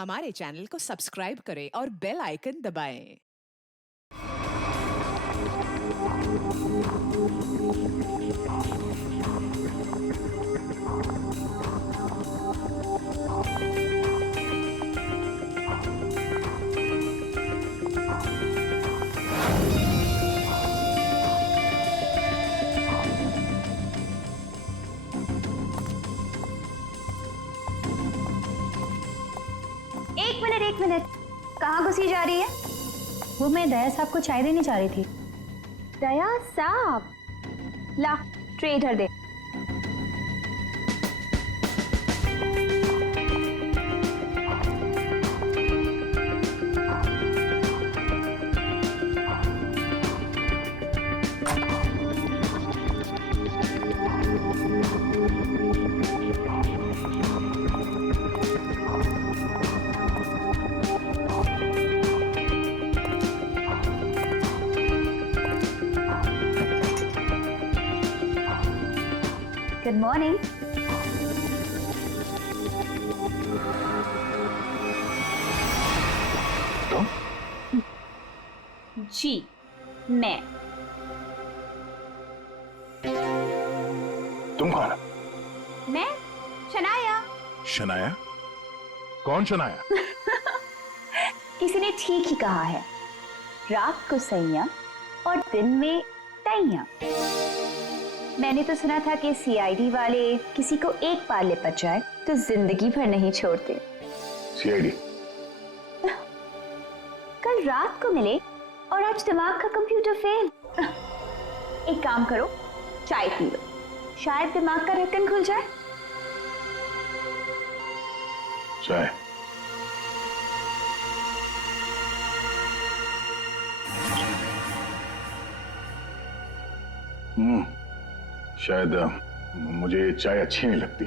हमारे चैनल को सब्सक्राइब करें और बेल आइकन दबाएं। एक मिनट, कहाँ घुसी जा रही है? वो मैं दया साहब को चाय देने जा रही थी। दया साहब, ला ट्रे इधर दे। Good morning. जी मैं। तुम कौन? मैं शनाया। शनाया? कौन शनाया? किसी ने ठीक ही कहा है, रात को सैया और दिन में तैया। मैंने तो सुना था कि सीआईडी वाले किसी को एक बार लिपट जाए तो जिंदगी भर नहीं छोड़ते। सीआईडी? कल रात को मिले और आज दिमाग का कंप्यूटर फेल। एक काम करो, चाय पी लो, शायद दिमाग का ढक्कन खुल जाए। चाय? शायद मुझे चाय अच्छी नहीं लगती।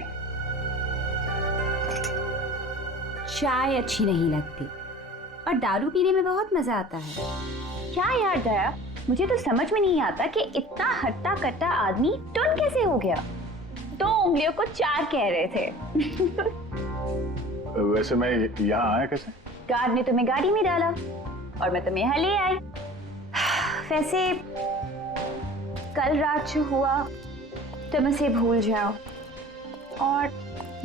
चाय अच्छी नहीं लगती और दारू पीने में बहुत मजा आता है। क्या यार दया, मुझे तो समझ में नहीं आता कि इतना हट्टा कट्टा आदमी टुन कैसे हो गया। 2 उंगलियों को 4 कह रहे थे। वैसे मैं यहाँ आया कैसे? गार्ड ने तुम्हें गाड़ी में डाला और मैं तुम्हें यहाँ ले आई। वैसे कल रात जो हुआ तुम उसे भूल जाओ और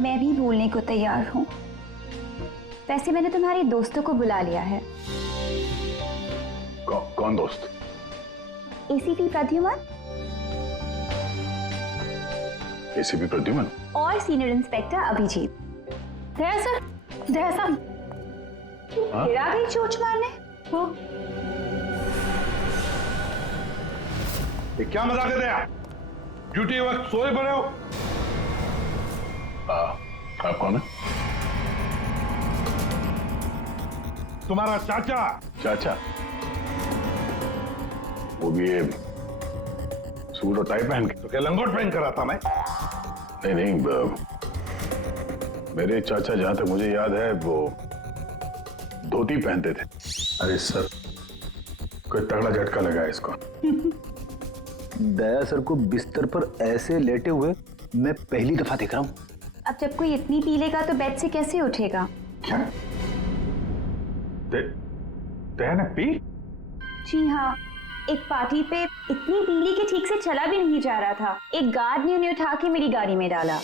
मैं भी भूलने को तैयार हूँ। वैसे मैंने तुम्हारे दोस्तों को बुला लिया है। कौन दोस्त? एसीपी प्रद्युमन एसीपी प्रद्युमन और सीनियर इंस्पेक्टर अभिजीत। दया सर, दया साहब फिर आ गई चोट मारने। वो ये क्या मजाक है दया? ड्यूटी वक्त सोए पड़े हो? आप कौन है? तुम्हारा चाचा। चाचा? वो भी ये सूट और टाई पहन के? तो क्या लंगोट पहन कर आता मैं? नहीं, मेरे चाचा जहां तक मुझे याद है वो धोती पहनते थे। अरे सर, कोई तगड़ा झटका लगा है इसको। दया सर को बिस्तर पर ऐसे लेटे हुए मैं पहली दफा देख रहा हूँ। अब जब कोई इतनी पी लेगा तो बेड से कैसे उठेगा? क्या? दया ने पी? जी हाँ, एक पार्टी पे इतनी पी ली कि ठीक से चला भी नहीं जा रहा था। एक गार्ड ने उन्हें उठा के मेरी गाड़ी में डाला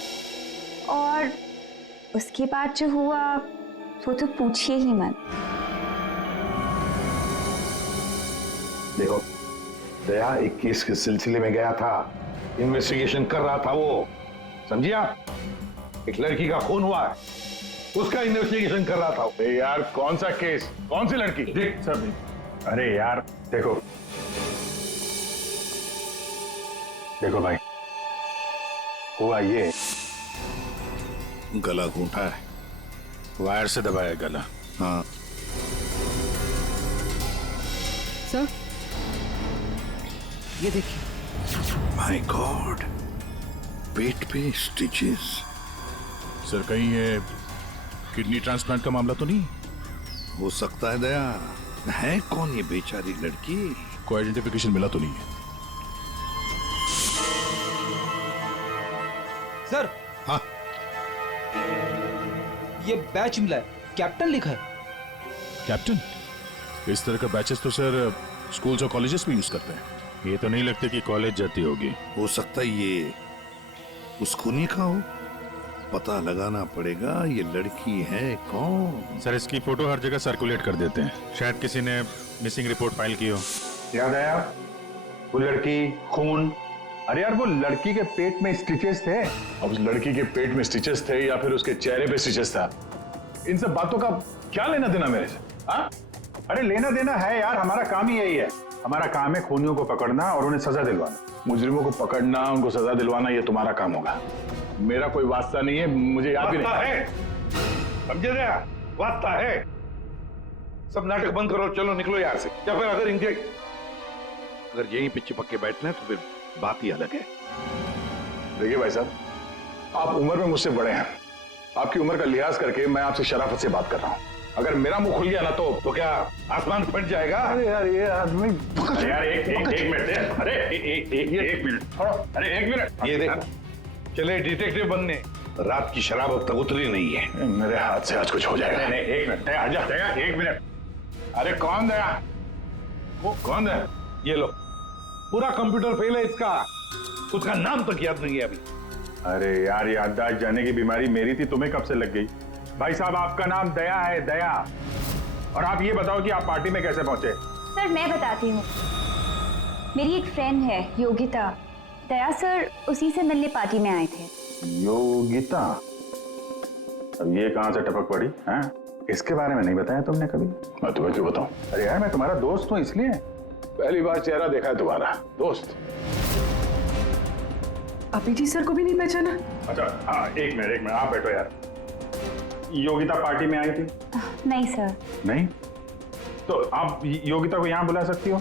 और उसके बाद जो हुआ वो तो पूछिए ही मत। देखो, दया एक केस के सिलसिले में गया था, इन्वेस्टिगेशन कर रहा था वो, समझिया? एक लड़की का खून हुआ है, उसका इन्वेस्टिगेशन कर रहा था। यार कौन सा केस, कौन सी लड़की? देख सर, अरे यार देखो भाई, हुआ ये, गला घूंटा है, वायर से दबाया गला। हाँ सर, ये देखिए। माय गॉड, पेट पे स्टिचेस। सर कहीं ये किडनी ट्रांसप्लांट का मामला तो नहीं? हो सकता है दया। है कौन ये बेचारी लड़की? कोई आइडेंटिफिकेशन मिला तो नहीं है? सर, हाँ, ये बैच मिला है, कैप्टन लिखा है। कैप्टन? इस तरह का बैचेस तो सर स्कूल्स और कॉलेजेस में यूज करते हैं। ये तो नहीं लगता कि कॉलेज जाती होगी। हो सकता है ये उस खूनी का हो। पता लगाना पड़ेगा ये लड़की है कौन। सर इसकी फोटो हर जगह सर्कुलेट कर देते हैं, शायद किसी ने मिसिंग रिपोर्ट फाइल की हो। याद आया वो लड़की, खून? अरे यार वो लड़की के पेट में स्टिचेस थे। अब उस लड़की के पेट में स्टिचेस थे या फिर उसके चेहरे पे स्टिचेस था, इन सब बातों का क्या लेना देना मेरे से? हाँ? अरे लेना देना है यार, हमारा काम ही यही है। हमारा काम है खूनियों को पकड़ना और उन्हें सजा दिलवाना। मुजरिमों को पकड़ना, उनको सजा दिलवाना, ये तुम्हारा काम होगा। मेरा कोई वास्ता नहीं है, मुझे याद भी नहीं है। समझे रहा? वास्ता है। सब नाटक बंद करो, चलो निकलो यहाँ से। या फिर अगर यहीं पे चिपक के बैठना है तो फिर बात ही अलग है। देखिए भाई साहब, आप उम्र में मुझसे बड़े हैं। आपकी उम्र का लिहाज करके मैं आपसे शराफत से बात कर रहा हूँ। अगर मेरा मुंह खुल गया ना तो क्या आसमान फट जाएगा? अरे यार ये आदमी, यार एक मिनट, अरे एक मिनट छोड़ो, अरे एक मिनट। ये देख, चले डिटेक्टिव बनने। रात की शराब अब तक उतरी नहीं है। मेरे हाथ से आज कुछ हो जाएगा। नहीं एक मिनट, दया एक मिनट। अरे कौन दया? वो कौन है? ये लो, पूरा कंप्यूटर फेल है इसका। उसका नाम तक याद नहीं है अभी। अरे यार याददाश्त जाने की बीमारी मेरी थी, तुम्हें कब से लग गई? भाई साहब आपका नाम दया है, दया। और आप ये बताओ कि आप पार्टी में कैसे पहुंचे? सर मैं बताती हूँ। मेरी एक फ्रेंड है योगिता, दया सर उसी से मिलने पार्टी में आए थे। योगिता? अब ये कहां से टपक पड़ी हैं? इसके बारे में नहीं बताया तुमने कभी? मैं तुम्हें क्यों बताऊं? अरे यार मैं तुम्हारा दोस्त हूँ इसलिए। पहली बार चेहरा देखा है तुम्हारा दोस्त। अभिजीत सर को भी नहीं पहचाना? अच्छा हाँ, एक मिनट आप बैठो यार। योगिता पार्टी में आई थी? नहीं सर। नहीं? तो आप योगिता को यहाँ बुला सकती हो?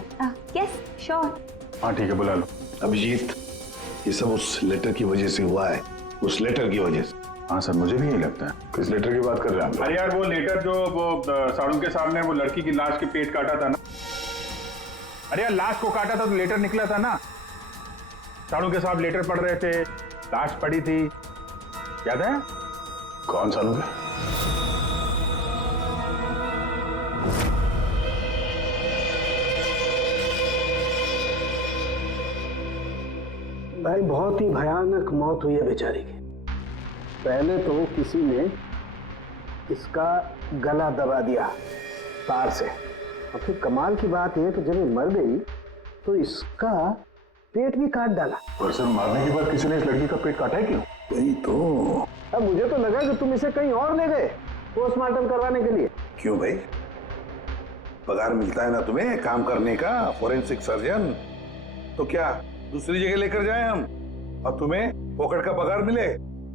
Yes sure. हाँ ठीक है, बुला लो। अभिजीत, ये सब उस लेटर की वजह से हुआ है। उस लेटर की वजह से। हाँ सर, मुझे भी यही लगता है। किस लेटर की बात कर रहे हैं आप? अरे यार वो लेटर जो वो साड़ू के सामने वो लड़की की लाश के पेट काटा था ना। अरे यार लाश को काटा था तो लेटर निकला था ना। साड़ू के साहब लेटर पढ़ रहे थे, लाश पड़ी थी, याद है? कौन सालों के? भाई बहुत ही भयानक मौत हुई है बेचारी की। पहले तो किसी ने इसका गला दबा दिया तार से, और फिर कमाल की बात यह कि जब ये मर गई तो इसका पेट भी काट डाला। और सर मारने के बाद किसी ने इस लड़की का पेट काटा है क्यों? यही तो। अब मुझे तो लगा कि तुम इसे कहीं और ले गए पोस्टमार्टम करवाने के लिए। क्यों भाई? पगार मिलता है ना तुम्हें काम करने का, फोरेंसिक सर्जन। तो क्या दूसरी जगह लेकर जाए हम और तुम्हें पॉकेट का पगार मिले?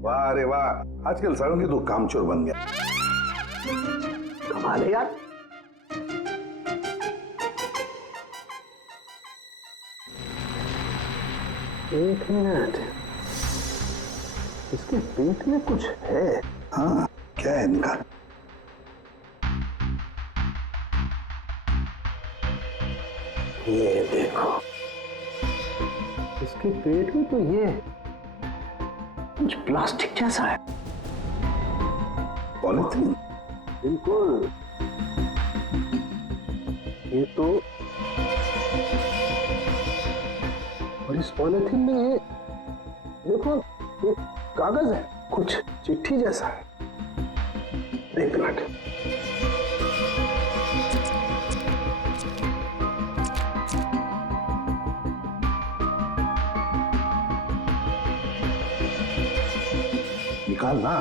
वाह रे वाह, आजकल सारों की तो कामचोर बन गया। कमाल है यार। एक मिनट, इसके पेट में कुछ है। हाँ, क्या है इनका? ये देखो, इसके पेट में तो ये कुछ प्लास्टिक जैसा है। पॉलिथीन? बिल्कुल। ये तो, और इस पॉलिथीन में ये देखो एक कागज है, कुछ चिट्ठी जैसा है। एक मिनट, निकाल ना।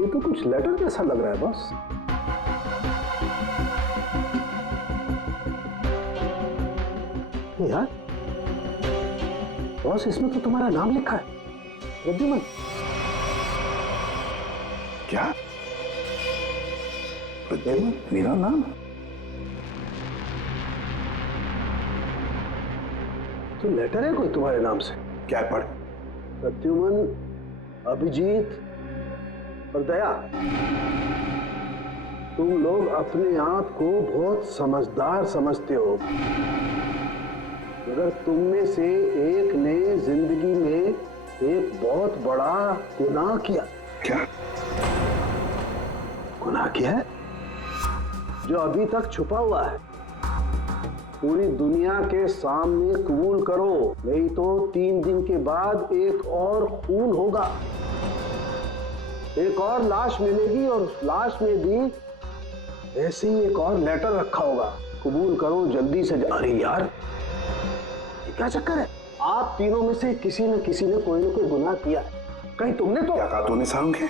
ये तो कुछ लेटर जैसा लग रहा है बॉस। यार बॉस, इसमें तो तुम्हारा नाम लिखा है, प्रद्युमन। क्या? प्रद्युमन मेरा नाम? तो लेटर है कोई तुम्हारे नाम से? क्या पढ़? प्रद्युमन, अभिजीत और दया, तुम लोग अपने आप को बहुत समझदार समझते हो, मगर तुम में से एक ने जिंदगी में बड़ा गुनाह किया। क्या गुनाह किया है जो अभी तक छुपा हुआ है। पूरी दुनिया के सामने कबूल करो, नहीं तो 3 दिन के बाद एक और खून होगा, एक और लाश मिलेगी और उस लाश में भी ऐसे ही एक और लेटर रखा होगा। कबूल करो जल्दी से। अरे यार ये क्या चक्कर है? आप तीनों में से किसी न कोई ना कोई गुनाह किया है। कहीं तुमने तो क्या कहा तूने सारुण के?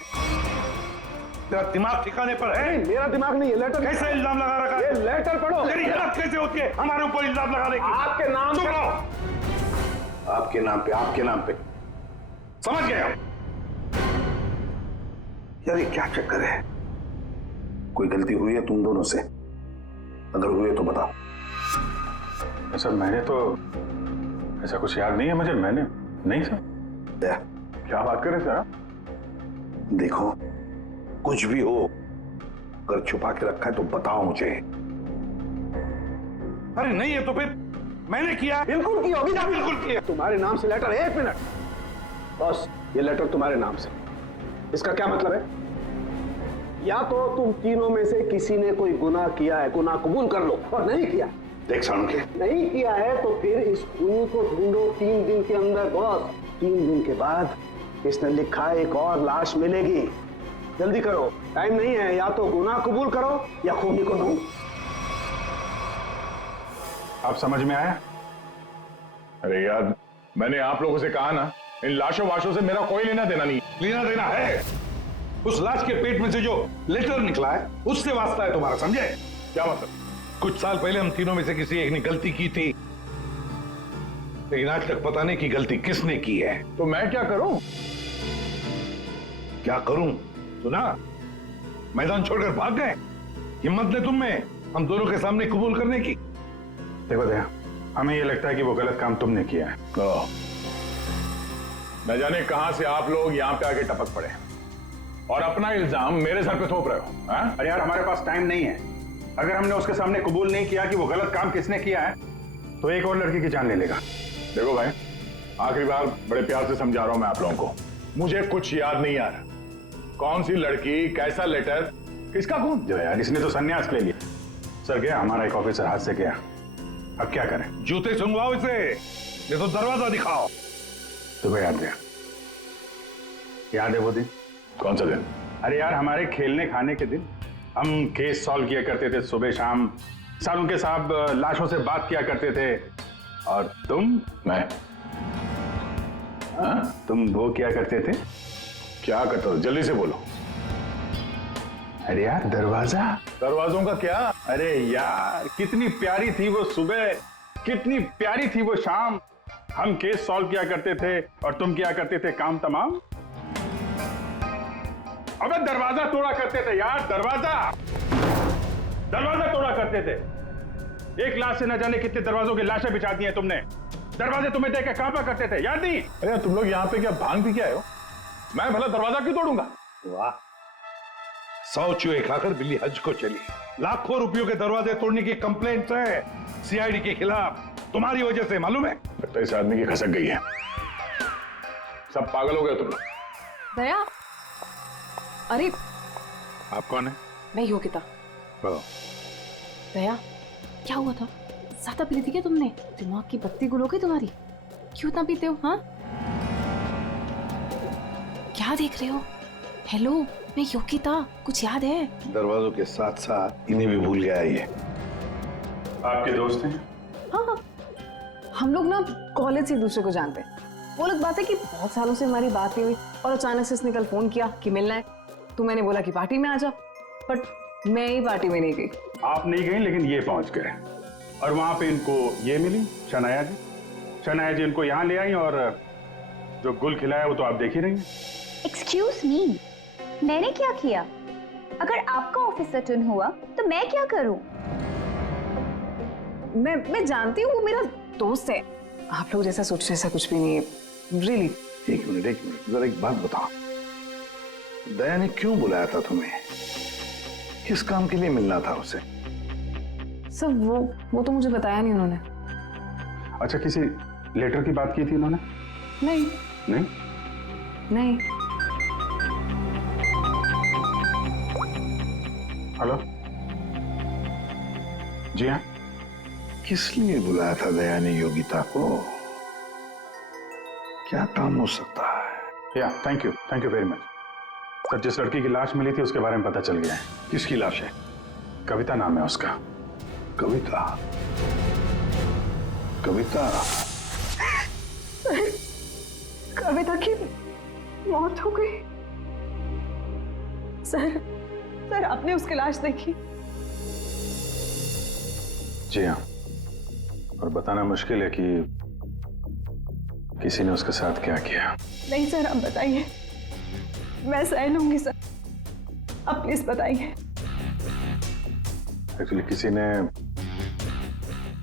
तेरा दिमाग ठिकाने पर है? मेरा दिमाग नहीं है। लेटर कैसे इल्जाम लगा रखा है? ये लेटर पढ़ो। तेरी हिम्मत कैसे होती है हमारे ऊपर इल्जाम लगाने की? आपके नाम चुप से। रहो। आपके नाम पे समझ गए हम। यार ये क्या चक्कर है? कोई गलती हुई है तुम दोनों से? अगर हुई है तो बताओ। सर मैंने तो ऐसा कुछ याद नहीं है मुझे। मैंने नहीं सर। दया, क्या बात कर रहे सर? देखो कुछ भी हो, अगर छुपा के रखा है तो बताओ मुझे। अरे नहीं है तो फिर मैंने किया। बिल्कुल की होगी ना? बिल्कुल किया। तुम्हारे नाम से लेटर। 1 मिनट बस। ये लेटर तुम्हारे नाम से, इसका क्या मतलब है? या तो तुम तीनों में से किसी ने कोई गुनाह किया है, गुनाह कबूल कर लो, और नहीं किया। देख सारुण के, नहीं किया है तो फिर इस खूनी को ढूंढो 3 दिन के अंदर बॉस। 3 दिन के बाद इसने लिखा है एक और लाश मिलेगी। जल्दी करो, टाइम नहीं है। या तो गुनाह कबूल करो या खूनी को ढूंढो। आप समझ में आया? अरे यार मैंने आप लोगों से कहा ना, इन लाशों वाशों से मेरा कोई लेना देना नहीं। लेना देना है। उस लाश के पेट में से जो लेटर निकला है उससे वास्ता है तुम्हारा, समझे? क्या मतलब? कुछ साल पहले हम तीनों में से किसी एक ने गलती की थी, लेकिन आज तक पता नहीं कि गलती किसने की है। तो मैं क्या करूं? क्या करूं? सुना, मैदान छोड़कर भाग गए। हिम्मत ने तुम में हम दोनों के सामने कबूल करने की। देखो दया, हमें ये लगता है कि वो गलत काम तुमने किया है। न जाने कहां से आप लोग यहां पे आके टपक पड़े और अपना इल्जाम मेरे सर पे थोप रहे हो। हाँ? अरे यार हमारे पास टाइम नहीं है। अगर हमने उसके सामने कबूल नहीं किया कि वो गलत काम किसने किया है तो एक और लड़की की जान ले लेगा। देखो भाई, आखिरी बार बड़े प्यार से समझा रहा हूं मैं आप लोगों को। मुझे कुछ याद नहीं आ रहा। कौन सी लड़की, कैसा लेटर, किसका खून? जो यार इसने तो संन्यास ले लिया। सर गया, हमारा एक ऑफिसर हाथ से गया। अब क्या करें? जूते सुंघवाओ इसे, ये तो दरवाजा दिखाओ। तुम्हें याद गया? याद है वो दिन? कौन सा दिन? अरे यार हमारे खेलने खाने के दिन हम केस सॉल्व किया करते थे सुबह शाम। सारुण के साहब लाशों से बात किया करते थे। और मैं? तुम वो किया करते थे। क्या करता था? जल्दी से बोलो। अरे यार दरवाजा। दरवाजों का क्या? अरे यार कितनी प्यारी थी वो सुबह, कितनी प्यारी थी वो शाम। हम केस सॉल्व किया करते थे और तुम किया करते थे काम तमाम। अबे दरवाजा तोड़ा करते थे यार, दरवाजा तोड़ा करते थे। एक लाश से न जाने कितने दरवाजों की लाशें बिछा दी हैं तुमने। दरवाजे तुम्हें देख के कांपा करते थे, याद नहीं? अरे तुम लोग यहाँ पे क्या भांग पी के आए हो? मैं भला दरवाजा क्यों तोड़ूंगा? वाह, 100 चूहे खाकर बिल्ली हज को चली। लाखों रुपयों के दरवाजे तोड़ने की कंप्लेंट है सीआईडी के खिलाफ, तुम्हारी वजह से, मालूम है? लगता है इस आदमी की खसक गई है। सब पागल हो गए तुम लोग। दया, अरे आप कौन है? मैं योगिता। बताओ। दया, क्या हुआ था? ज्यादा पी थी क्या तुमने? दिमाग की बत्ती गुल हो गई तुम्हारी? क्यों इतना पीते हो? हाँ, क्या देख रहे हो? हेलो, मैं योगिता, कुछ याद है? दरवाजों के साथ साथ इन्हें भी भूल गया ये। आपके दोस्त हैं? हाँ, हम लोग ना कॉलेज से एक दूसरे को जानते हैं। वो लोग बात है कि बहुत सालों से हमारी बात नहीं हुई और अचानक से इसने कल फोन किया कि मिलना है। तो मैंने बोला कि पार्टी में आ जा, बट मैं ही पार्टी में नहीं गई। आप नहीं गई लेकिन ये पहुंच गए और वहां पे इनको ये मिली, शनाया जी। शनाया जी इनको यहाँ ले आई और जो गुल खिलाया वो तो आप देख ही रही हैं। एक्सक्यूज मी, मैंने क्या किया? अगर आपका ऑफिसर टर्न हुआ तो मैं क्या करूं? मैं जानती हूँ वो मेरा दोस्त है। आप लोग जैसा सोच रहे ऐसा कुछ भी नहीं है, रियली। एक मिनट, जरा एक बात बताओ, दया ने क्यों बुलाया था तुम्हें? किस काम के लिए मिलना था उसे? सर वो तो मुझे बताया नहीं उन्होंने। अच्छा, किसी लेटर की बात की थी उन्होंने? नहीं। नहीं? नहीं। हेलो, जी हाँ। किस लिए बुलाया था दया ने योगिता को? क्या काम हो सकता है? या thank you very much sir. जिस लड़की की लाश मिली थी उसके बारे में पता चल गया है। किसकी लाश है? कविता नाम है उसका। कविता? कविता? कविता की मौत हो गई। सर आपने उसकी लाश देखी? जी हाँ, और बताना मुश्किल है कि किसी ने उसके साथ क्या किया। नहीं सर, आप बताइए, मैं सह लूंगी सर, आप प्लीज बताइए। एक्चुअली किसी ने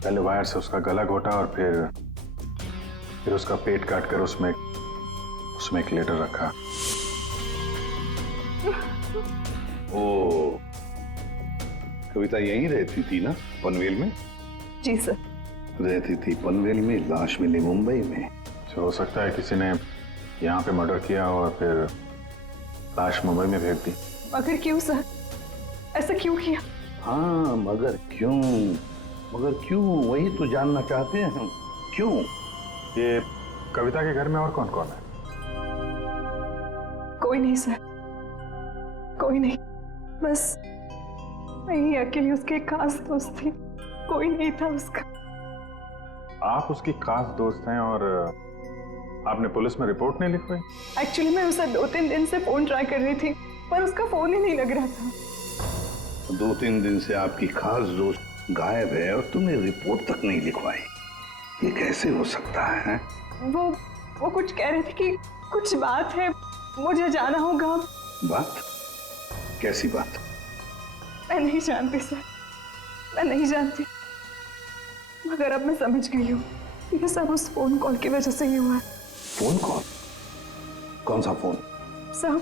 पहले वायर से उसका गला घोटा और फिर उसका पेट काटकर उसमें एक लेटर रखा। ओ, कविता यहीं रहती थी ना, पनवेल में? जी सर। रहती थी पनवेल में, लाश मिली मुंबई में। तो हो सकता है किसी ने यहाँ पे मर्डर किया और फिर लाश मुंबई में भेज दी। मगर क्यों सर, ऐसा क्यों किया? हाँ, मगर क्यों वही तो जानना चाहते हैं हम। क्यों? ये कविता के घर में और कौन कौन है? कोई नहीं सर, कोई नहीं, बस मैं ही अकेली उसके खास दोस्त थी, कोई नहीं था उसका। आप उसकी खास दोस्त हैं और आपने पुलिस में रिपोर्ट नहीं लिखवाई? एक्चुअली मैं उसे 2-3 दिन से फोन ट्राई कर रही थी, पर उसका फोन ही नहीं लग रहा था। 2-3 दिन से आपकी खास दोस्त गायब है और तुमने रिपोर्ट तक नहीं लिखवाई, ये कैसे हो सकता है? वो कुछ कह रहे थे कि कुछ बात है, मुझे जाना होगा। बात? कैसी बात? मैं नहीं जानती सर, मैं नहीं जानती, मगर अब मैं समझ गई हूँ ये सब उस फोन कॉल की वजह से ही हुआ है। Phone call? कौन सा फोन? सर,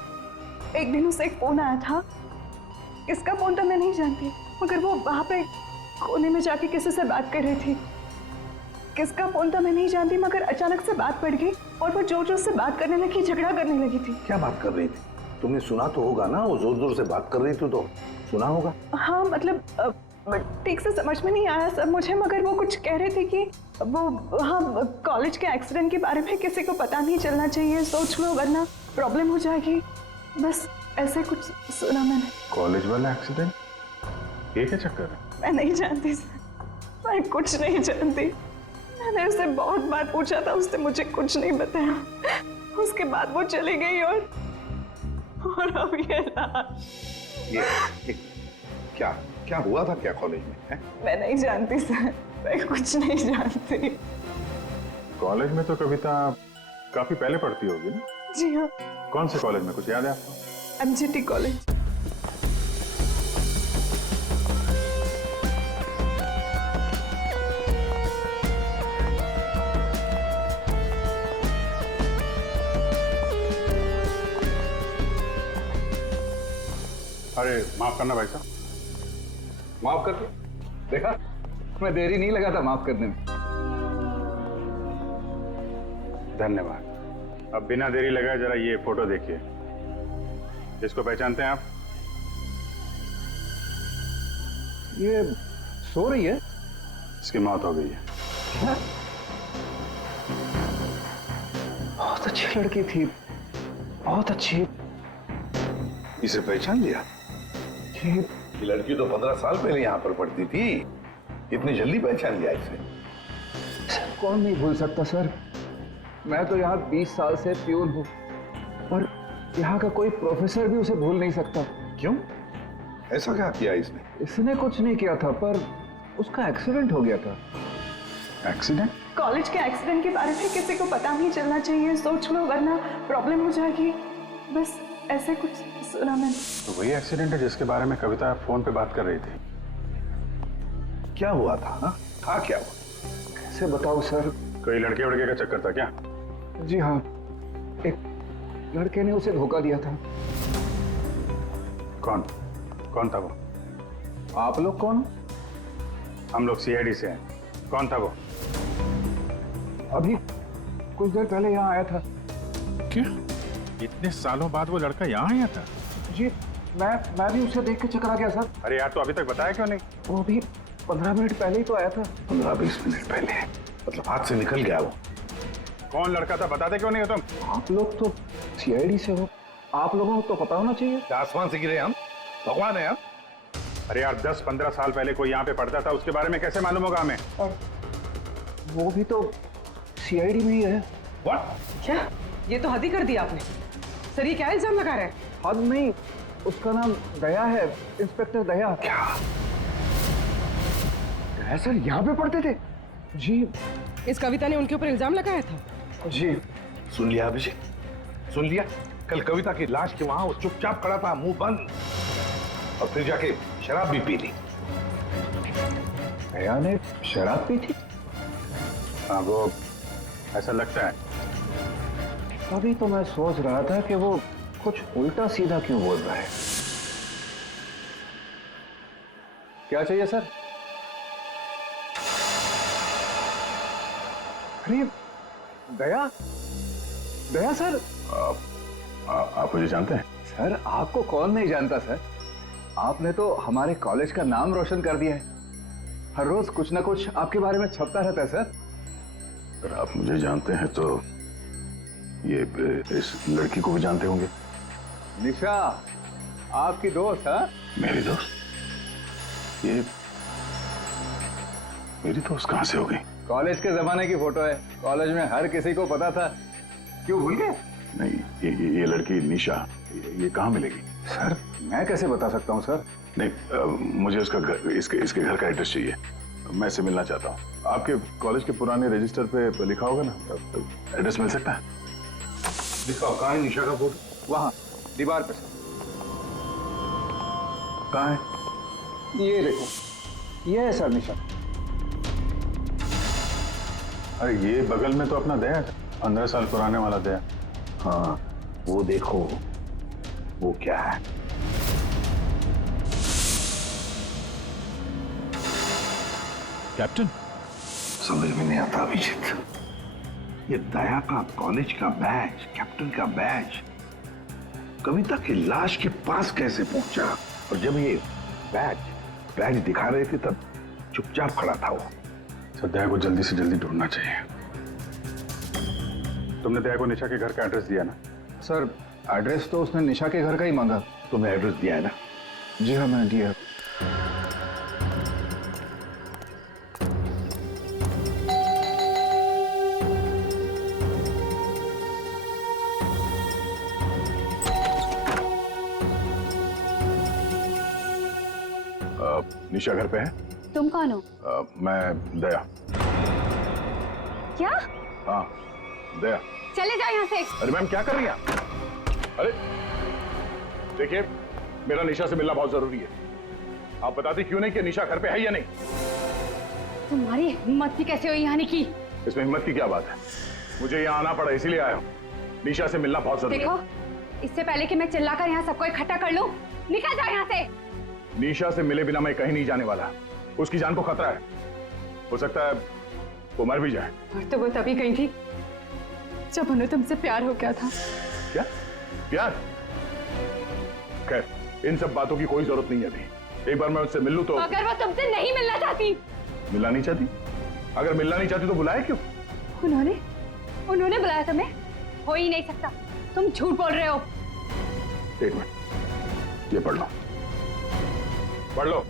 एक दिन उसे एक फोन आया था, किसका फोन तो मैं नहीं जानती, मगर वो वहां पे कोने में जाके किसी से बात कर रही थी। किसका फोन तो मैं नहीं जानती, मगर अचानक से बात पड़ गई और वो जोर जोर से बात करने लगी, झगड़ा करने लगी थी। क्या बात कर रही थी? तुमने सुना तो होगा ना, वो जोर जोर से बात कर रही थी तो सुना होगा। हाँ, मतलब ठीक से समझ में नहीं आया सर मुझे, मगर वो कुछ कह रहे थे कि वो हाँ कॉलेज के एक्सीडेंट के बारे में किसी को पता नहीं चलना चाहिए, सोच लो वरना प्रॉब्लम हो जाएगी, बस ऐसे कुछ सुना मैंने। कॉलेज वाला एक्सीडेंट? ये क्या चक्कर है? मैं नहीं जानती सर, मैं कुछ नहीं जानती। मैंने उससे बहुत बार पूछा था, उसने मुझे कुछ नहीं बताया। उसके बाद वो चली गई और अब ये क्या हुआ था क्या कॉलेज में है? मैं नहीं जानती सर, मैं कुछ नहीं जानती। कॉलेज में तो कविता काफी पहले पढ़ती होगी ना? जी हाँ। कौन से कॉलेज में, कुछ याद है आपको? MGT college. अरे माफ करना भाई साहब। माफ कर दो। देखा, मैं देरी नहीं लगा था माफ करने में। धन्यवाद। अब बिना देरी लगाए जरा ये फोटो देखिए। इसको पहचानते हैं आप? ये सो रही है? इसकी मौत हो गई है। बहुत अच्छी लड़की थी, बहुत अच्छी। इसे पहचान लिया? ये लड़की तो 15 साल पहले यहाँ पर पढ़ती थी, इतनी जल्दी पहचान लिया इसे? कौन नहीं भूल सकता सर, मैं तो यहाँ 20 साल से प्यून हूँ और यहाँ का कोई प्रोफेसर भी उसे भूल नहीं सकता। क्यों? ऐसा क्या किया इसने? इसने कुछ नहीं किया था, पर उसका एक्सीडेंट हो गया था। एक्सीडेंट? कॉलेज के एक्सीडेंट के बारे में किसी को पता नहीं चलना चाहिए, सोच लो वरना प्रॉब्लम हो जाएगी, बस ऐसे कुछ सुना मैंने। तो वही एक्सीडेंट है जिसके बारे में कविता फोन पे बात कर रही थी। क्या हुआ था? हाँ, था क्या हुआ? कैसे बताओ सर? कोई लड़के वड़के का चक्कर था क्या? जी हाँ, एक लड़के ने उसे धोखा दिया था। कौन था वो? आप लोग कौन? हम लोग CID से हैं। कौन था वो? अभी कुछ देर पहले यहाँ आया था। क्या? इतने सालों बाद वो लड़का यहाँ आया था? जी मैं भी उसे देख के चकरा गया सर। अरे यार, तो अभी तक बताया क्यों नहीं? वो अभी 15 मिनट पहले ही तो आया था। 15-20 मिनट पहले, मतलब हाथ से निकल गया वो। कौन लड़का था बताते क्यों नहीं हो तुम? आप लोग तो सीआईडी से हो, आप लोगों को तो पता होना चाहिए। आसमान से गिरे हम, भगवान है हम। अरे यार, 10-15 साल पहले कोई यहाँ पे पढ़ता था, उसके बारे में कैसे मालूम होगा हमें? और वो भी तो सीआईडी में ही है। What? क्या? ये तो हद ही कर दिया आपने। सर, ये क्या इल्जाम लगा रहे हैं? हद नहीं, उसका नाम दया है, इंस्पेक्टर दया। क्या? दया सर यहाँ पे पढ़ते थे? जी। इस कविता ने उनके ऊपर इल्जाम लगाया था? जी। सुन लिया अभिषेक, सुन लिया? कल कविता की लाश के वहां वो चुपचाप खड़ा था, मुंह बंद, और फिर जाके शराब भी पी ली। दया ने शराब पी थी? हाँ, वो ऐसा लगता है। अभी तो मैं सोच रहा था कि वो कुछ उल्टा सीधा क्यों बोल रहा है। क्या चाहिए सर? अरे दया, दया सर। आप मुझे जानते हैं? सर आपको कौन नहीं जानता सर, आपने तो हमारे कॉलेज का नाम रोशन कर दिया है। हर रोज कुछ ना कुछ आपके बारे में छपता रहता है सर। अगर आप मुझे जानते हैं तो ये इस लड़की को भी जानते होंगे। निशा आपकी दोस्त है? मेरी दोस्त? ये मेरी दोस्त कहां से हो गई? कॉलेज के जमाने की फोटो है, कॉलेज में हर किसी को पता था। क्यों भूल गए? नहीं, ये लड़की निशा, ये कहाँ मिलेगी? सर मैं कैसे बता सकता हूँ सर? नहीं, मुझे उसका घर, इसके घर का एड्रेस चाहिए, मैं इससे मिलना चाहता हूँ। आपके कॉलेज के पुराने रजिस्टर पे लिखा होगा ना, एड्रेस मिल सकता है? दिखाओ, कहाँ है निशा का फोटो? वहाँ दीवार पे सर। कहाँ है? ये देखो, ये है सर निशा। अरे ये बगल में तो अपना दया है, 15 साल पुराने वाला दया। हाँ, वो देखो, वो क्या है? कैप्टन, समझ में नहीं आता अभिजीत। ये दया का कॉलेज का बैच, कैप्टन का बैच, कविता की लाश के पास कैसे पहुंचा? और जब ये बैच दिखा रहे थे तब चुपचाप खड़ा था वो। सर, दया को जल्दी से जल्दी ढूंढना चाहिए। तुमने दया को निशा के घर का एड्रेस दिया ना? सर एड्रेस तो उसने निशा के घर का ही मांगा। तुमने एड्रेस दिया है ना? जी हाँ मैंने दिया। निशा घर पे है? तुम कौन हो? मैं दया। क्या? हाँ दया। चले जाओ यहाँ से। अरे मैम क्या कर रही हैं? अरे देखिए, मेरा निशा से मिलना बहुत जरूरी है। आप बताते क्यों नहीं कि निशा घर पे है या नहीं? तुम्हारी हिम्मत ही कैसे हुई यहाँ आने की? इसमें हिम्मत की क्या बात है? मुझे यहाँ आना पड़ा इसीलिए आया हूँ। निशा से मिलना बहुत जरूरी है। देखो, इससे पहले कि मैं चिल्लाकर यहाँ सबको इकट्ठा कर लूं, निकल जाओ यहाँ से। निशा से मिले बिना मैं कहीं नहीं जाने वाला। उसकी जान को खतरा है, हो सकता है वो मर भी जाए। और तो वो तभी गई थी जब उन्हें तुमसे प्यार हो गया था। क्या प्यार? खैर, इन सब बातों की कोई जरूरत नहीं है अभी। एक बार मैं उससे मिल लूं तो। अगर वो तुमसे नहीं मिलना चाहती? मिलना नहीं चाहती? अगर मिलना नहीं चाहती तो बुलाए क्यों? उन्होंने बुलाया तुम्हें? हो ही नहीं सकता, तुम झूठ बोल रहे हो। एक मिनट, ये पढ़ लो, पढ़ लो।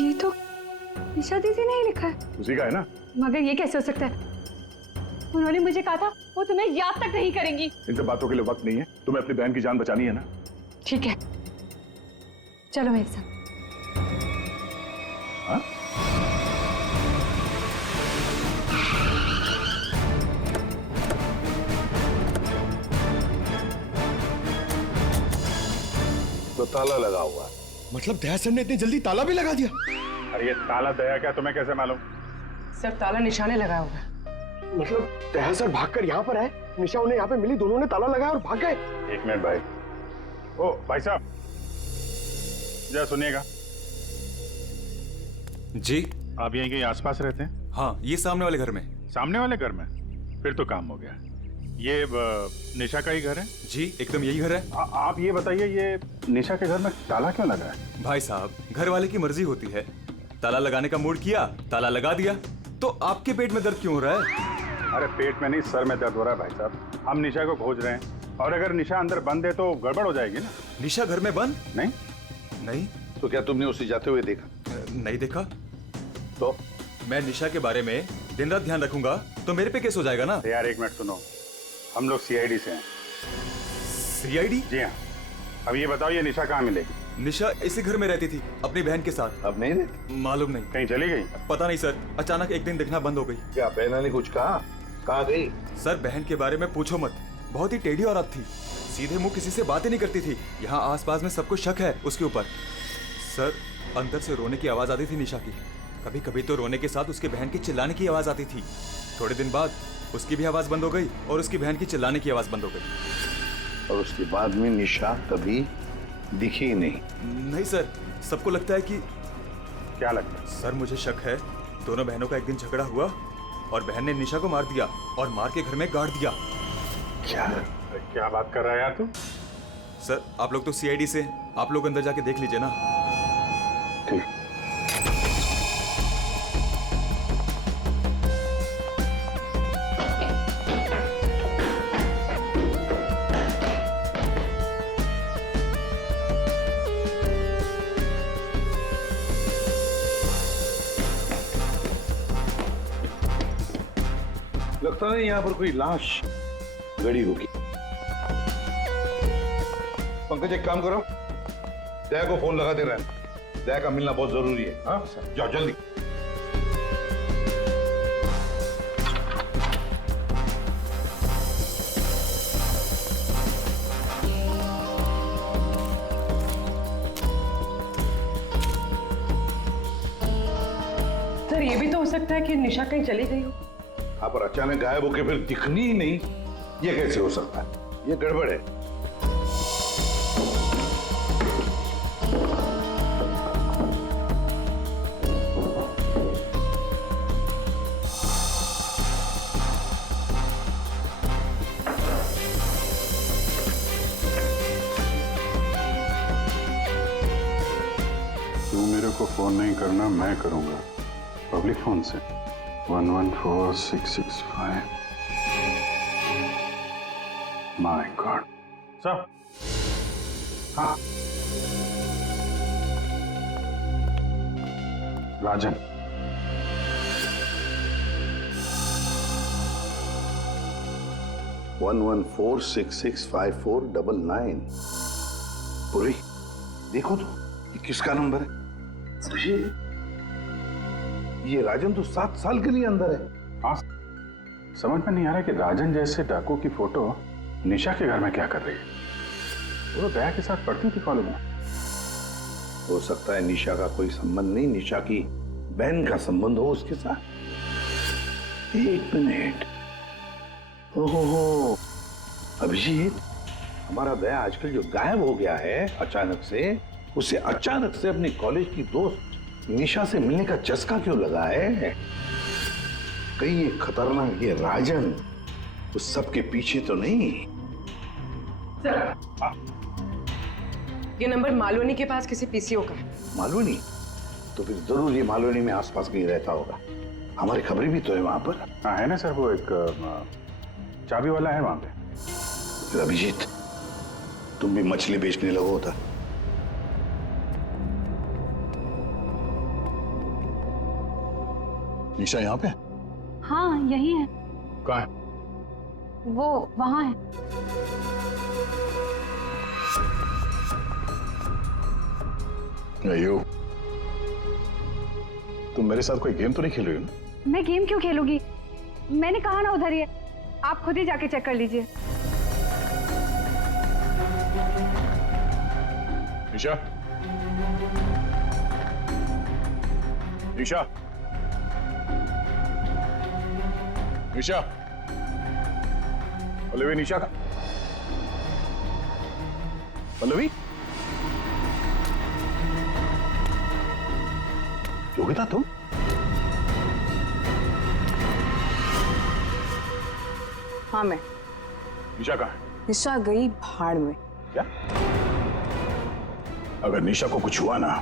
ये तो निशा दीदी ने ही लिखा है। उसी का है ना? मगर ये कैसे हो सकता है? उन्होंने मुझे कहा था वो तुम्हें याद तक नहीं करेंगी। इन सब बातों के लिए वक्त नहीं है। तुम्हें अपनी बहन की जान बचानी है ना? ठीक है, चलो मेरे साथ। हाँ? तो ताला लगा हुआ है। मतलब दया सर ने इतनी जल्दी ताला भी लगा दिया? अरे ये ताला दया क्या, तुम्हें कैसे मालूम? सिर्फ ताला निशाने लगाया होगा। मतलब दया सर भागकर यहाँ पर आए, निशा उन्हें यहाँ पे मिली, दोनों ने ताला लगाया और भाग गए। एक मिनट भाई, ओ भाई साहब, जरा सुनिएगा। जी। आप यहीं कहीं आसपास रहते हैं? हाँ, ये सामने वाले घर में। सामने वाले घर में? फिर तो काम हो गया। ये निशा का ही घर है? जी, एकदम यही घर है। आप ये बताइए, ये निशा के घर में ताला क्यों लगा है? भाई साहब, घर वाले की मर्जी होती है। ताला लगाने का मूड किया, ताला लगा दिया। तो आपके पेट में दर्द क्यों हो रहा है? अरे पेट में नहीं, सर में दर्द हो रहा है भाई साहब। हम निशा को खोज रहे हैं, और अगर निशा अंदर बंद है तो गड़बड़ हो जाएगी ना। निशा घर में बंद? नहीं। नहीं? तो क्या तुमने उसे जाते हुए देखा? नहीं देखा। तो मैं निशा के बारे में दिन रात ध्यान रखूंगा तो मेरे पे केस हो जाएगा ना। यार एक मिनट सुनो, हम लोग सीआईडी से हैं। सीआईडी? जी हाँ। अब ये बताओ, ये निशा कहाँ मिलेगी? निशा इसी घर में रहती थी अपनी बहन के साथ। अब नहीं रहती? मालूम नहीं। कहीं चली गई? पता नहीं सर, अचानक एक दिन दिखना बंद हो गई। क्या बहना ने कुछ कहा? कहाँ गई? सर बहन के बारे में पूछो मत, बहुत ही टेढ़ी औरत थी। सीधे मुंह किसी से बातें नहीं करती थी। यहाँ आसपास में सबको शक है उसके ऊपर। सर अंदर से रोने की आवाज आती थी निशा की। कभी कभी तो रोने के साथ उसके बहन की चिल्लाने की आवाज आती थी। थोड़े दिन बाद उसकी भी आवाज बंद हो गई और उसकी बहन की चिल्लाने की आवाज बंद हो गई। और उसके बाद में निशा कभी दिखी ही नहीं? नहीं सर, सबको लगता है कि। क्या लगता है? सर मुझे शक है दोनों बहनों का एक दिन झगड़ा हुआ और बहन ने निशा को मार दिया और मार के घर में गाड़ दिया। क्या बात कर रहा है यार तू? सर आप लोग तो सीआईडी से, आप लोग अंदर जाके देख लीजिए ना। ठीक। लगता नहीं यहाँ पर कोई लाश गड़ी होगी। पंकज एक काम करो, दया को फोन लगाते रहना। दया का मिलना बहुत जरूरी है। हाँ जाओ जल्दी। सर ये भी तो हो सकता है कि निशा कहीं चली गई हो। हाँ पर अचानक गायब होके फिर दिखनी ही नहीं, ये कैसे हो सकता है? ये गड़बड़ है। तू मेरे को फोन नहीं करना, मैं करूंगा पब्लिक फोन से। 114665। My God. सर। हाँ राजन। वन 114665499। पूरी देखो तो ये किसका नंबर है? ये राजन तो 7 साल के लिए अंदर है। हाँ, समझ में नहीं आ रहा कि राजन जैसे डाकू की फोटो निशा के घर में क्या कर रही है। वो तो दया के साथ पढ़ती थी कॉलेज में। हो सकता है निशा का कोई संबंध नहीं, निशा की बहन का संबंध हो उसके साथ। एक मिनट। ओहो अभिजीत, हमारा दया आजकल जो गायब हो गया है अचानक से, उसे अचानक से अपनी कॉलेज की दोस्त निशा से मिलने का चस्का क्यों लगा है? कहीं ये खतरनाक ये राजन उस सब के पीछे तो नहीं? ये नंबर मालवनी के पास किसी पीसीओ का है। मालवनी? तो फिर जरूर ये मालवनी में आसपास कहीं रहता होगा। हमारी खबरें भी तो है वहां पर। हाँ है ना सर, वो एक चाबी वाला है वहां पे। अभिजीत तुम भी मछली बेचने लगो था। निशा यहाँ पे? हाँ यही है। कहाँ है? वो वहां है। अयो, तुम मेरे साथ कोई गेम तो नहीं खेल रही हो ना? मैं गेम क्यों खेलूंगी? मैंने कहा ना उधर ही है, आप खुद ही जाके चेक कर लीजिए। निशा, निशा, निशा, बोले निशा का पल्लवी, योगिता तुम? हाँ मैं। निशा कहाँ है? निशा गई भाड़ में। क्या? अगर निशा को कुछ हुआ ना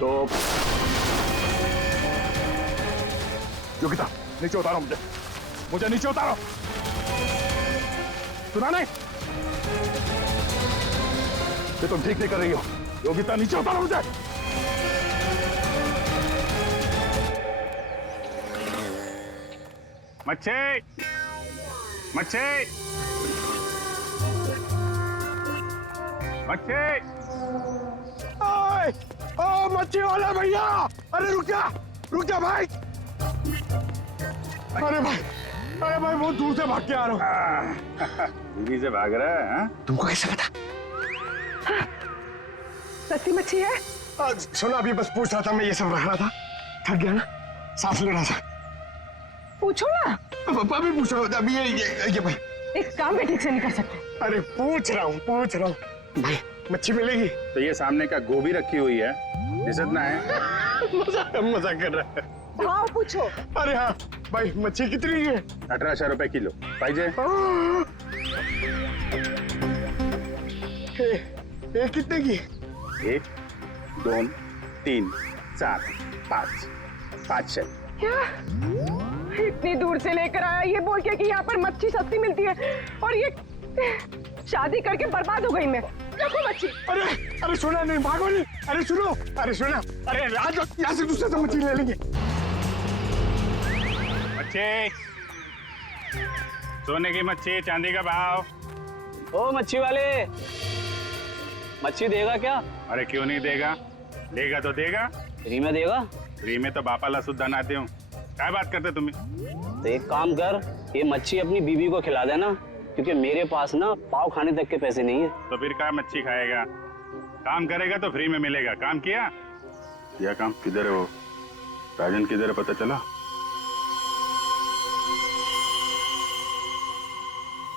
तो योगिता नीचे उतारो, मुझे नीचे उतारो। सुना नहीं? ये तुम ठीक नहीं कर रही हो। योगिता नीचे उतारो मुझे। मच्छी, मच्छी, मच्छी। ओ मच्छी वाला भैया, अरे रुक जा भाई। अरे भाई बहुत दूर से भाग के आ रहा हूँ। बीवी से भाग रहा है? तुमको कैसे पता? सस्ती मच्छी है? सुना, अभी बस पूछ रहा था, मैं ये सब रख रहा था, थक गया ना, सांस ले रहा था। पूछो ना। अभी पूछ रहा हूँ, अभी ये भाई एक काम भी ठीक से नहीं कर सकते। अरे पूछ रहा हूँ भाई, मच्छी मिलेगी? तो ये सामने का गोभी रखी हुई है, इज्जत ना है? मजाक कर रहा है। भाव पूछो। अरे हाँ भाई, मच्छी कितनी है? 1800 रुपए किलो। पाइजे? ये कितने की? 1, 2, 3, 4, 5, 5 छह। क्या? इतनी दूर से लेकर आया ये बोल के कि यहाँ पर मच्छी सस्ती मिलती है, और ये शादी करके बर्बाद हो गई मैं। देखो मच्छी। अरे सुना नहीं, भागो नहीं। अरे सुनो, अरे सुना, अरे आज यहाँ से दूसरे से मच्छी ले लेंगे। मच्छी, सोने की मच्छी, चांदी का भाव। ओ मच्छी वाले, मच्छी देगा क्या? अरे क्यों नहीं देगा, देगा तो देगा। फ्री में देगा? फ्री में तो बापाला शुद्ध आते हो। क्या बात करते तुम्हें? तो एक काम कर, ये मच्छी अपनी बीवी को खिला देना, क्योंकि मेरे पास ना पाव खाने तक के पैसे नहीं है। तो फिर क्या मच्छी खाएगा? काम करेगा तो फ्री में मिलेगा। काम किया? यह काम किधर है? वो राजन किधर है, पता चला?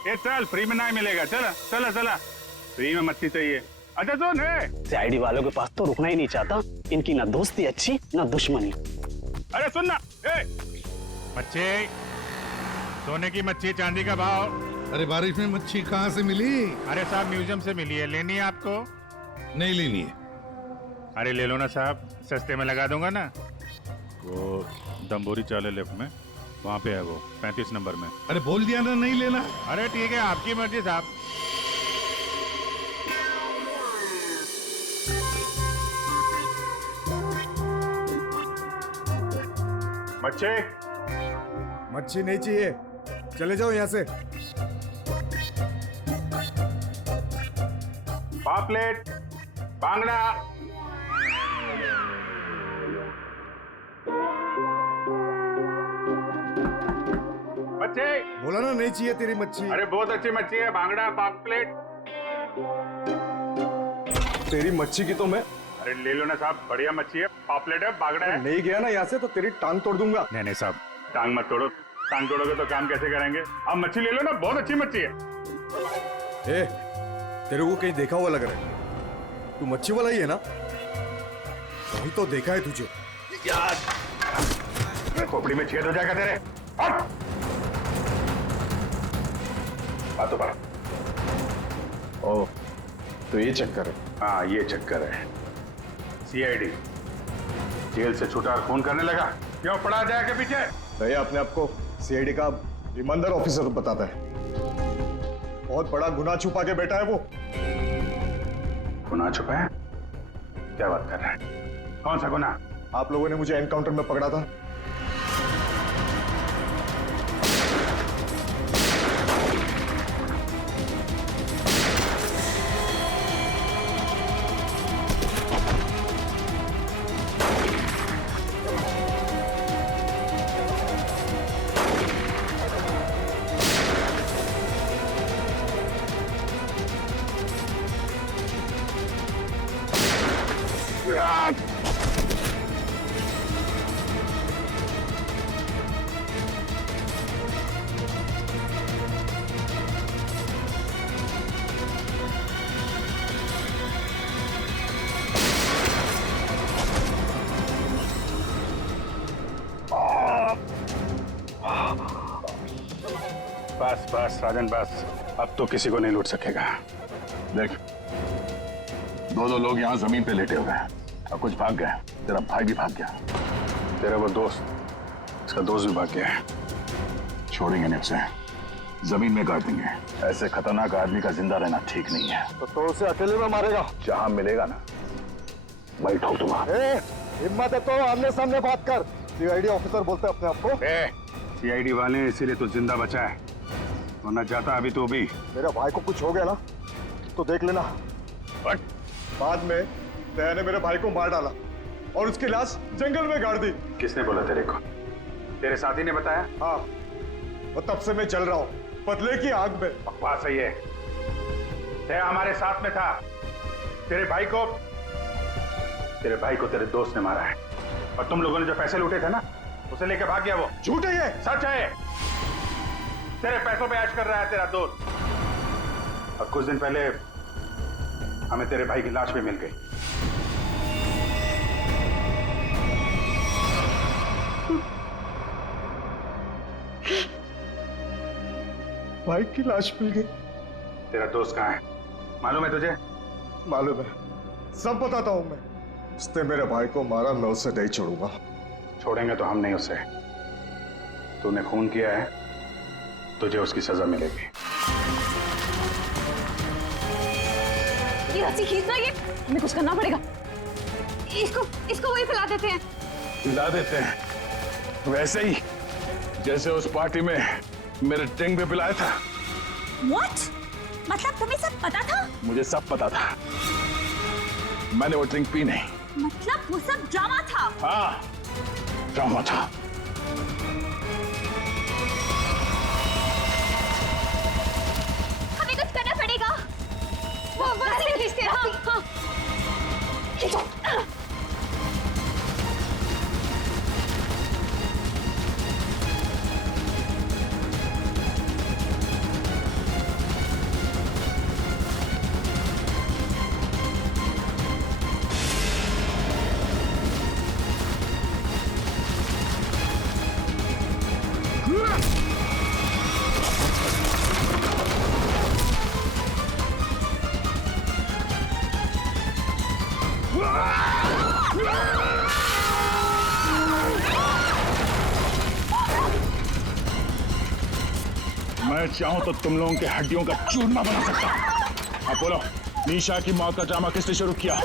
ये चल, फ्री में नहीं मिलेगा। चला फ्री में मच्छी चाहिए। अच्छा सुन, है सीआईडी वालों के पास तो रुकना ही नहीं चाहता, इनकी ना दोस्ती अच्छी ना दुश्मनी। अरे सुन ना, मच्छी, सोने की मच्छी, चांदी का भाव। अरे बारिश में मच्छी कहाँ से मिली? अरे साहब म्यूजियम से मिली है, लेनी है आपको? नहीं लेनी है। अरे ले लो ना साहब, सस्ते में लगा दूंगा ना। वो दम्बोरी चाले लेफ्ट में, वहाँ पे है वो 35 नंबर में। अरे बोल दिया ना नहीं लेना। अरे ठीक है, आपकी मर्जी साहब। मच्छी नहीं चाहिए, चले जाओ यहाँ से। पापलेट, बांगड़ा। मच्छी बोला ना नहीं चाहिए तेरी मच्छी। अरे बहुत अच्छी मच्छी है, बांगड़ा, पापलेट। तेरी मच्छी की तो मैं अरे ले लो ना साहब, बढ़िया मच्छी है, पापलेट है, बांगड़ा है। नहीं गया ना यहाँ से तो तेरी टांग तोड़ दूंगा। नहीं साहब, टांग मत तोड़ो। टांग तोड़ोगे तो काम कैसे करेंगे? आप मच्छी ले लो ना, बहुत अच्छी मच्छी है। ए, तेरे को कहीं देखा हुआ लग रहा है। तू मच्छी वाला ही है ना? कहीं तो देखा है तुझे। यार खोपड़ी में छेद हो जाएगा तेरे। हट! बातों पर। ओ, तो ये चक्कर है। हाँ ये चक्कर है। सीआईडी जेल से छूटा और खून करने लगा, क्यों पड़ा जाएगा पीछे? भैया अपने आप को सीआईडी का ईमानदार ऑफिसर बताता है। बहुत बड़ा गुनाह छुपा के बैठा है वो। गुनाह छुपाया? क्या बात कर रहा है? कौन सा गुनाह? आप लोगों ने मुझे एनकाउंटर में पकड़ा था। बस राजन बस, अब तो किसी को नहीं लूट सकेगा। देख, दो लोग यहाँ जमीन पे लेटे हुए हैं और कुछ भाग गए। तेरा भाई भी भाग गया, तेरा वो दोस्त, इसका दोस्त भी भाग गया है। छोड़ेंगे नहीं उसे, जमीन में गाड़ देंगे। ऐसे खतरनाक आदमी का जिंदा रहना ठीक नहीं है। तो उसे अकेले में मारेगा? जहां मिलेगा ना वही ठोक दूंगा। हिम्मत है तो आमने सामने बात कर। सीआईडी ऑफिसर बोलते हैं अपने आप को। सीआईडी वाले इसीलिए तो जिंदा बचा है, वरना जाता अभी तो भी। मेरे भाई को कुछ हो गया ना तो देख लेना। बाद में दया ने मेरे भाई को मार डाला और उसकी लाश जंगल में गाड़ दी। किसने बोला तेरे को? तेरे साथी ने बताया? हाँ, और तब से मैं जल रहा हूँ बदले की आग में। बकवास है ये। दया हमारे साथ में था। तेरे भाई को तेरे दोस्त ने मारा है, और तुम लोगों ने जो पैसे लूटे थे ना, उसे लेके भाग गया वो। झूठ है ये? सच है। तेरे पैसों पे ऐश कर रहा है तेरा दोस्त। और कुछ दिन पहले हमें तेरे भाई की लाश भी मिल गई। भाई की लाश मिल गई? तेरा दोस्त कहाँ है मालूम है तुझे? मालूम है, सब बताता हूं मैं। उसने मेरे भाई को मारा, मैं उसे नहीं छोड़ूंगा। छोड़ेंगे तो हम नहीं उसे। तूने खून किया है, तुझे उसकी सजा मिलेगी। ये रस्सी खींचना, ये हमें कुछ करना पड़ेगा। इसको वही फैला देते हैं। हिला देते हैं वैसे ही जैसे उस पार्टी में मेरे ड्रिंक भी पिलाया था। What? मतलब तुम्हें सब पता था? मुझे सब पता था, मैंने वो ड्रिंक पी नहीं। मतलब वो सब ड्रामा था? हाँ, ड्रामा था। हमें कुछ करना पड़ेगा। खींचते हैं। हाँ। खींचो। मैं चाहूं तो तुम लोगों के हड्डियों का चूरमा बना सकता हूं। अब बोलो, निशा की मौत का ड्रामा किसने शुरू किया?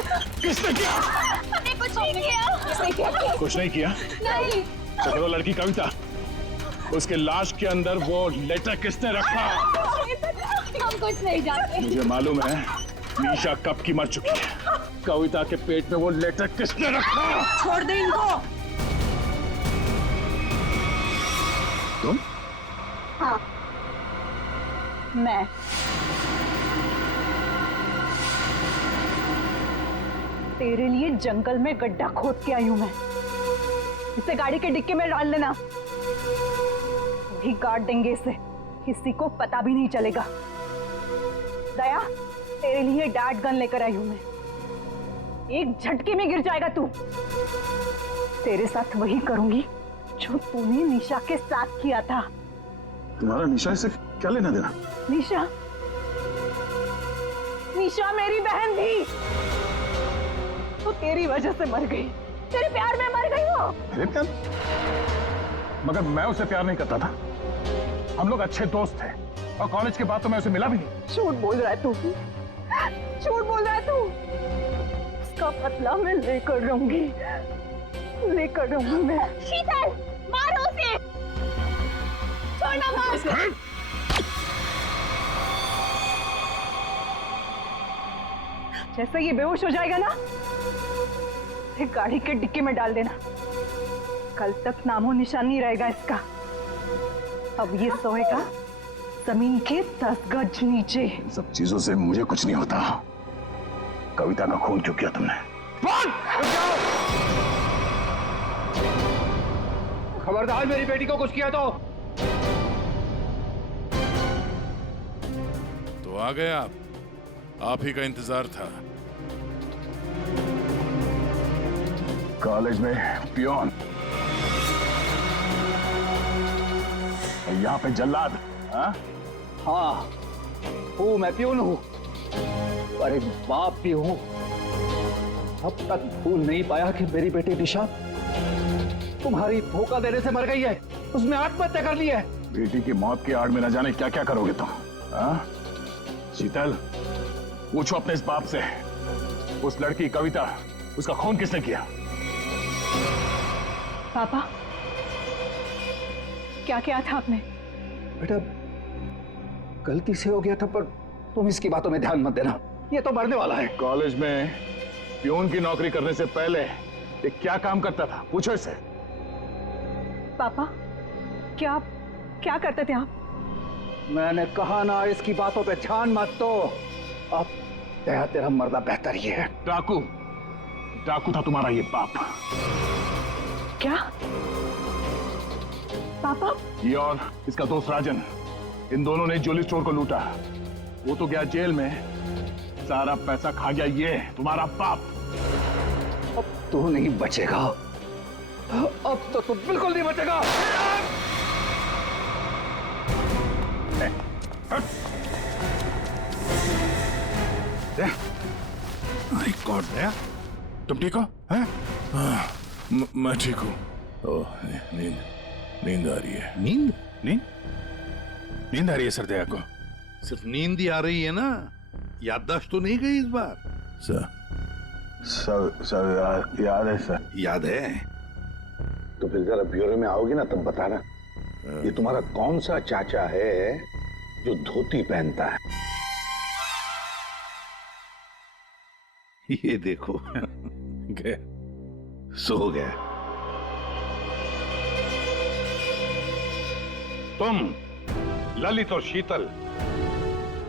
किसने किया? हमने कुछ नहीं किया। किसने किया? कुछ नहीं किया? नहीं। चलो, लड़की कविता, उसके लाश के अंदर वो लेटर किसने रखा? हम कुछ नहीं जानते। मुझे मालूम है निशा कब की मर चुकी है। कविता के पेट में वो लेटर किसने रखा? छोड़ दे इनको। तुम? हाँ, मैं। तेरे लिए जंगल में गड्ढा खोद के आई हूं मैं। इसे गाड़ी के डिक्की में डाल लेना, भी गाड़ देंगे इसे, किसी को पता भी नहीं चलेगा। दया, तेरे लिए डैड गन लेकर आई हूं मैं। एक झटके में गिर जाएगा तू। तेरे साथ वही करूंगी जो तूने निशा के साथ किया था। तुम्हारा निशा से क्या लेना देना? निशा मेरी बहन थी, वो तेरी वजह से मर गई। तेरे प्यार में मर गई वो। मेरे प्यार? मगर मैं उसे प्यार नहीं करता था। हम लोग अच्छे दोस्त थे और कॉलेज के बाद तो मैं उसे मिला भी नहीं। झूठ बोल रहा है तू, झूठ बोल रहा है तू। उसका बदला मैं लेकर रहूंगी मैं। शीतल, मारो उसे। छोड़ना मार। जैसे ये बेहोश हो जाएगा ना, एक गाड़ी के डिक्की में डाल देना। कल तक नामो निशान नहीं रहेगा इसका। अब ये सोएगा जमीन के 10 गज नीचे। इन सब चीजों से मुझे कुछ नहीं होता। कविता का खून क्यों किया तुमने? खबरदार, मेरी बेटी को कुछ किया तो आ गए आप ही का इंतजार था। कॉलेज में पियोन, यहाँ पे जल्लाद, हाँ? हाँ हूँ, मैं प्यून हूँ, पर एक बाप भी हूँ। अब तक भूल नहीं पाया कि मेरी बेटी निशा तुम्हारी धोखा देने से मर गई है, उसने आत्महत्या कर ली है। बेटी की मौत की आड़ में न जाने क्या क्या करोगे तुम, हाँ? शीतल, पूछो अपने इस बाप से, उस लड़की कविता, उसका खून किसने किया? पापा, क्या किया था आपने? बेटा गलती से हो गया था, पर तुम इसकी बातों में ध्यान मत देना, ये तो मरने वाला है। कॉलेज में प्यून की नौकरी करने से पहले ये क्या काम करता था, पूछो इससे। पापा, क्या क्या करते थे आप? मैंने कहा ना, इसकी बातों पे ध्यान मत दो। अब तेरा मरना बेहतर ही है। डाकू था तुम्हारा ये बाप। क्या पापा? ये और इसका दोस्त राजन, इन दोनों ने ज्वेलरी स्टोर को लूटा। वो तो गया जेल में, सारा पैसा खा गया ये तुम्हारा बाप। अब तू नहीं बचेगा, अब तो तू बिल्कुल नहीं बचेगा। माय गॉड, दया तुम ठीक हो? हैं? मैं ठीक हूँ। ओह, नींद आ रही है। नींद आ रही है सर दया को? सिर्फ नींद ही आ रही है ना, याददाश्त तो नहीं गई इस बार? सब याद है सर। याद है? तो फिर जरा ब्यूरो में आओगे ना, तब बताना ये तुम्हारा कौन सा चाचा है जो धोती पहनता है। ये देखो गया, सो गया। तुम ललित और शीतल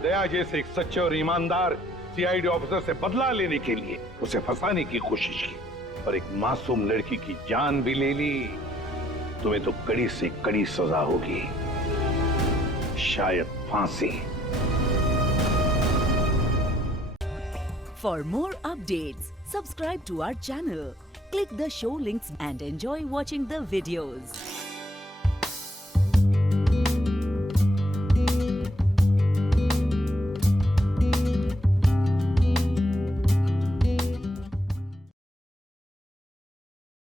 दया जैसे एक सच्चे और ईमानदार सीआईडी ऑफिसर से बदला लेने के लिए उसे फंसाने की कोशिश की और एक मासूम लड़की की जान भी ले ली। तुम्हें तो कड़ी से कड़ी सजा होगी, शायद फांसी। For more updates, subscribe to our channel, click the show links and enjoy watching the videos.